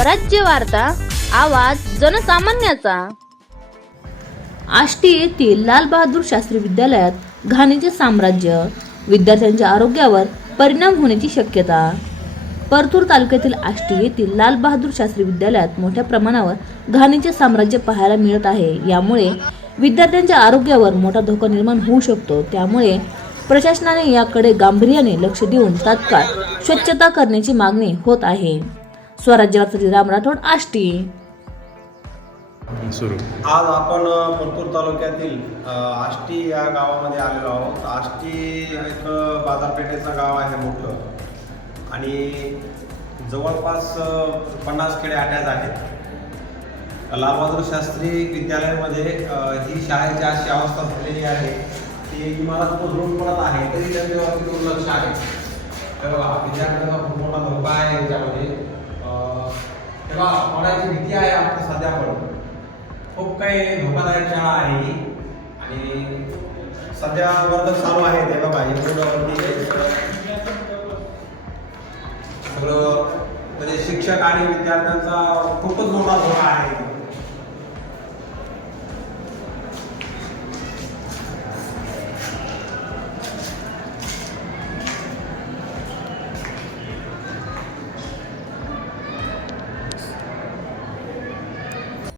स्वराज्य वार्ता आवाज जनसामान्याचा. आष्टी येथील लालबहादूर शास्त्री विद्यालयात घाणीचे साम्राज्य विद्यार्थ्यांच्या आरोग्यावर परिणाम होण्याची शक्यता. परतूर तालुक्यातील आष्टी येथील लालबहादूर शास्त्री विद्यालयात मोठ्या प्रमाणावर घाणीचे साम्राज्य पाहायला मिळत आहे. यामुळे विद्यार्थ्यांच्या आरोग्यावर मोठा धोका निर्माण होऊ शकतो. त्यामुळे प्रशासनाने याकडे गांभीर्याने लक्ष देऊन तात्काळ स्वच्छता करण्याची मागणी होत आहे. स्वराज्यासाठी राम राठोड आष्टी. सुरू. आज आपण परतूर तालुक्यातील आष्टी या गावामध्ये आलेलो आहोत. आष्टी एक बाजारपेठेचं गाव आहे मोठं. आणि जवळपास पन्नास खेडे अटॅच आहेत. लालबहादूर शास्त्री विद्यालयामध्ये ही शाळेची अशी अवस्था झालेली आहे की इमारत कोसळून पडत आहे तरी त्यांच्यावरती दुर्लक्ष आहे. तर विद्यार्थ्यांचा खूप मोठा धोका आहे याच्यामध्ये. पडायची आहे आता सध्या पण. खूप काही धोकादायक शाळा आहे ही. आणि सध्या वर्ग चालू आहे ते बघा हे बोर्डावरती सगळं म्हणजे शिक्षक आणि विद्यार्थ्यांचा खूपच मोठा धोका आहे.